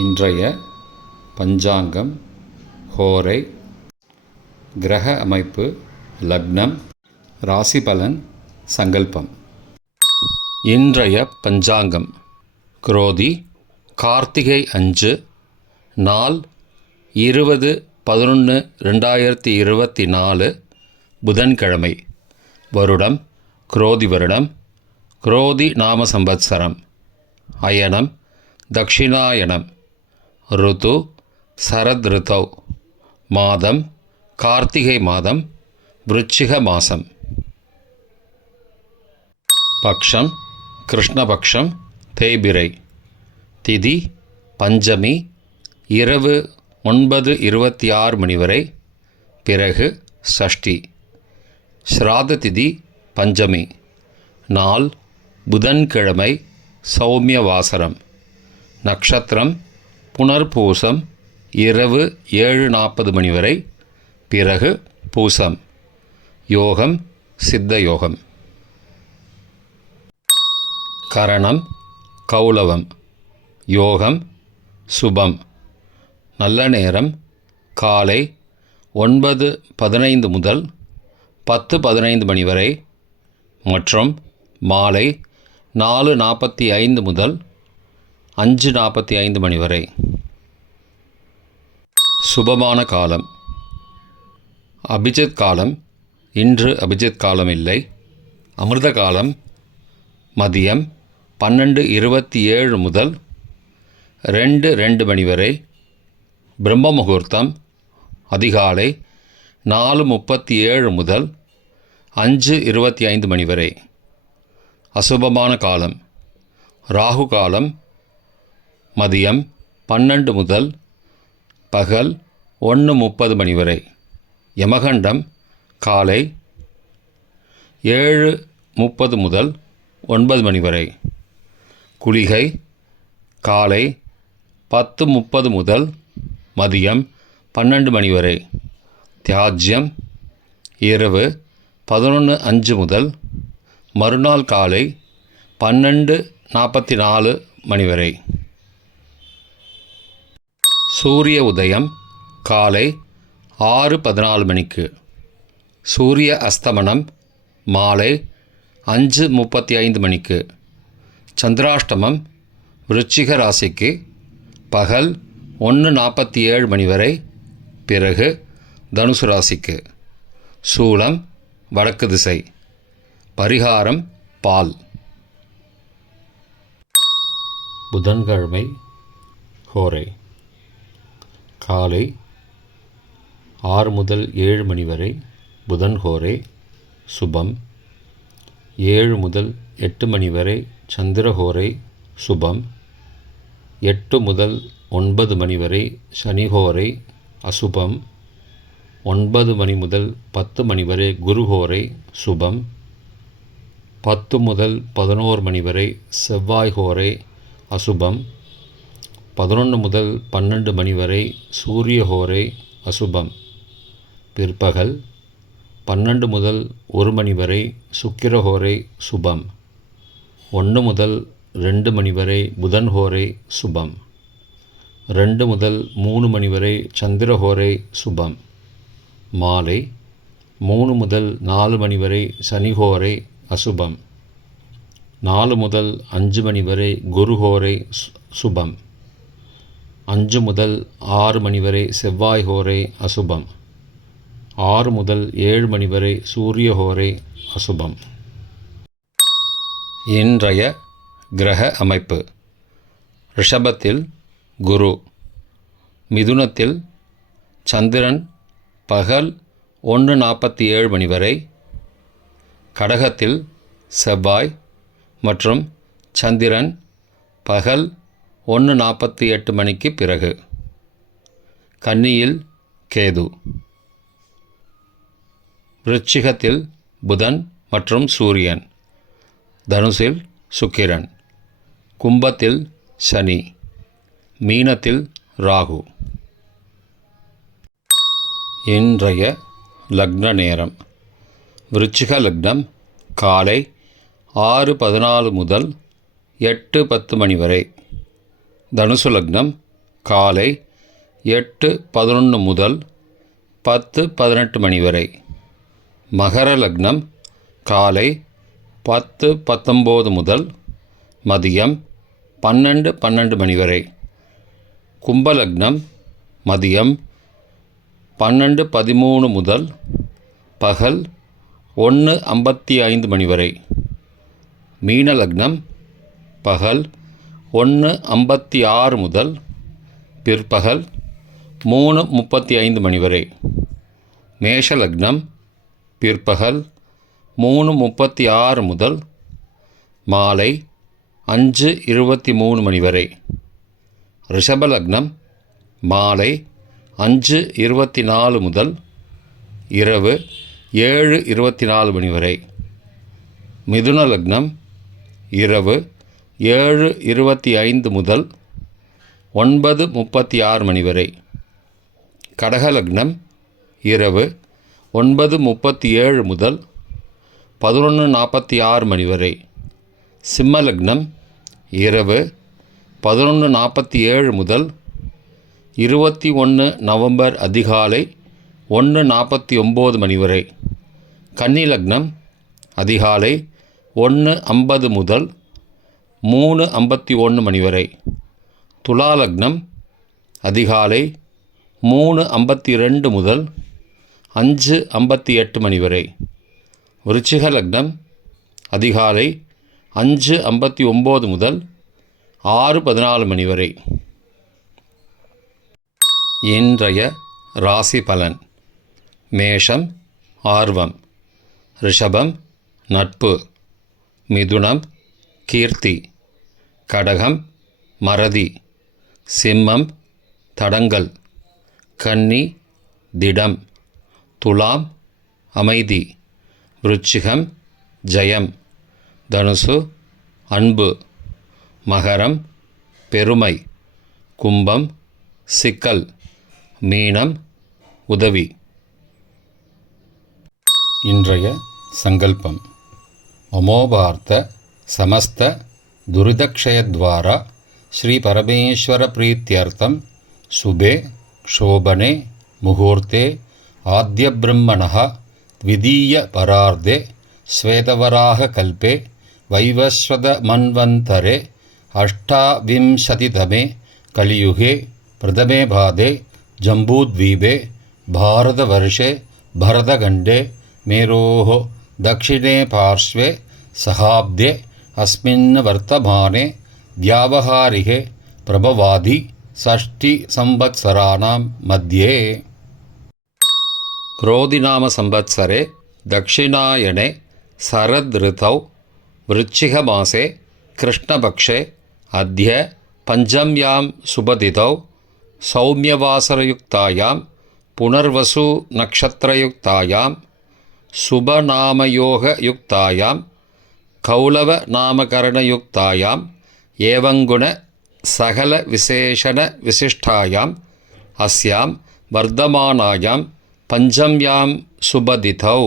இன்றைய பஞ்சாங்கம், ஹோரை, கிரக அமைப்பு, லக்னம், ராசி பலன், சங்கல்பம். இன்றைய பஞ்சாங்கம்: குரோதி, கார்த்திகை 5, நாள் 20/11/2024, புதன்கிழமை. வருடம் குரோதி வருடம், குரோதி நாம சம்பத்சரம். அயனம் தக்ஷிணாயனம். ருது சரத் ருதௌ. மாதம் கார்த்திகை மாதம், விருச்சிக மாதம். பக்ஷம் கிருஷ்ணபக்ஷம், தேய்பிறை. திதி பஞ்சமி, இரவு 9:26 மணி வரை, பிறகு சஷ்டி. ஸ்ராத திதி பஞ்சமி. நாள் புதன்கிழமை, சௌமிய வாசரம். நட்சத்திரம் புனர்பூசம், இரவு 7:40 மணி வரை, பிறகு பூசம். யோகம் சித்த யோகம். கரணம் கௌளவம். யோகம் சுபம். நல்ல நேரம் காலை 9:15 முதல் 10:15 மணி வரை மற்றும் மாலை 4:45 முதல் 5:45 மணி வரை. சுபமான காலம். அபிஜித் காலம். இன்று அபிஜித் காலம் இல்லை. அமிர்த காலம் மதியம் 12:27 முதல் 2:02 மணி வரை. பிரம்ம முகூர்த்தம் அதிகாலை 4:37 முதல் 5:25 மணி வரை. அசுபமான காலம். ராகு காலம் மதியம் 12 முதல் பகல் 1:30 மணி வரை. யமகண்டம் காலை 7:30 முதல் 9 மணி வரை. குளிகை காலை 10:30 முதல் மதியம் 12 மணி வரை. தியாஜ்யம் இரவு 11:05 முதல் மறுநாள் காலை 12:44 மணி வரை. சூரிய உதயம் காலை 6:14 மணிக்கு. சூரிய அஸ்தமனம் மாலை 5:35 மணிக்கு. சந்திராஷ்டமம் விருச்சிக ராசிக்கு பகல் 1:47 மணி வரை, பிறகு தனுசு ராசிக்கு. சூலம் வடக்கு திசை. பரிகாரம் பால். புதன்கிழமை ஹோரை. காலை 6 முதல் 7 மணி வரை புதன் ஹோரை சுபம். 7 முதல் 8 மணி வரை சந்திரஹோரை சுபம். 8 முதல் 9 மணி வரை சனிஹோரை அசுபம். 9 மணி முதல் 10 மணி வரை குருஹோரை சுபம். 10 முதல் 11 மணி வரை செவ்வாய் ஹோரை அசுபம். 11 முதல் 12 மணி வரை சூரிய ஹோரை அசுபம். பிற்பகல் 12 முதல் 1 மணி வரை சுக்கிரஹோரை சுபம். 1 முதல் 2 மணி வரை புதன் ஹோரை சுபம். 2 முதல் 3 மணி வரை சந்திரஹோரை சுபம். மாலை 3 முதல் 4 மணி வரை சனிஹோரை அசுபம். 4 முதல் 5 மணி வரை குருஹோரை சுபம். 5 முதல் 6 மணி வரை செவ்வாய் ஹோரை அசுபம். 6 முதல் 7 மணி வரை சூரிய ஹோரை அசுபம். இன்றைய கிரக அமைப்பு: ரிஷபத்தில் குரு, மிதுனத்தில் சந்திரன் பகல் 1:47 மணி வரை, கடகத்தில் செவ்வாய் மற்றும் சந்திரன் பகல் 1:48 மணிக்கு பிறகு, கன்னியில் கேது, விருச்சிகத்தில் புதன் மற்றும் சூரியன், தனுசில் சுக்கிரன், கும்பத்தில் சனி, மீனத்தில் ராகு. இன்றைய லக்ன நேரம்: விருச்சிக லக்னம் காலை 6:14 முதல் 8:10 மணி வரை. தனுசு லக்னம் காலை 8:11 முதல் 10:18 மணி வரை. மகர லக்னம் காலை 10:19 முதல் மதியம் 12:12 மணி வரை. கும்பலக்னம் மதியம் 12:13 முதல் பகல் 1:55 மணி வரை. மீன லக்னம் பகல் 1:56 முதல் பிற்பகல் 3:35 மணி வரை. மேஷ லக்னம் பிற்பகல் 3:36 முதல் மாலை 5:23 மணி வரை. ரிஷப லக்னம் மாலை 5:24 முதல் இரவு 7:24 மணி வரை. மிதுன லக்னம் இரவு 7:25 முதல் 9:36 மணி வரை. கடக லக்னம் இரவு 9:37 முதல் 11:46 மணி வரை. சிம்ம லக்னம் இரவு 11:47 முதல் 21 நவம்பர் அதிகாலை 1:49 மணி வரை. கன்னி லக்னம் அதிகாலை 1:50 முதல் 3:51 மணி வரை. துலா லக்னம் அதிகாலை 3:52 முதல் 5:58 மணி வரை. விருச்சிக லக்னம் அதிகாலை 5:59 முதல் 6:14 மணி வரை. இன்றைய ராசி பலன். மேஷம் ஆர்வம், ரிஷபம் நட்பு, மிதுனம் கீர்த்தி, கடகம் மறதி, சிம்மம் தடங்கல், கன்னி திடம், துலாம் அமைதி, விருச்சிகம் ஜெயம், தனுசு அன்பு, மகரம் பெருமை, கும்பம் சிக்கல், மீனம் உதவி. இன்றைய சங்கல்பம். மமோபார்த்த சமஸ்த துரிதக்ஷயத்வாரா ஸ்ரீ பரமேஸ்வர பிரீத்யர்த்தம் சுபே க்ஷோபனே முகூர்த்தே ஆத்ய பிரம்மணः த்விதீய பரார்த்தே ஸ்வேதவராக கல்பே வைவஸ்வத மன்வந்தரே அஷ்டாவிம்சதிதமே கலியுகே பிரதமே பாதே ஜம்பூத்வீபே பாரதவர்ஷே பரதகண்டே மேரோः दक्षिणे पार्श्वे सहाब्दे अस्मिन् वर्तमाने व्यावहारिके प्रभवादि षष्टिसंवत्सराणां मध्ये क्रोधिनाम संवत्सरे दक्षिणायने शरदृतौ वृश्चिकमासे कृष्णपक्षे अद्य पञ्चम्यां शुभतिथौ सौम्यवासरयुक्तायां पुनर्वसु नक्षत्रयुक्तायां शुभनामयोगयुक्तायां कौलवनामकरणयुक्तायां एवंगुण सकलविशेषणविशिष्टायाम् अस्यां वर्धमानायां पञ्चम्यां शुभतिथौ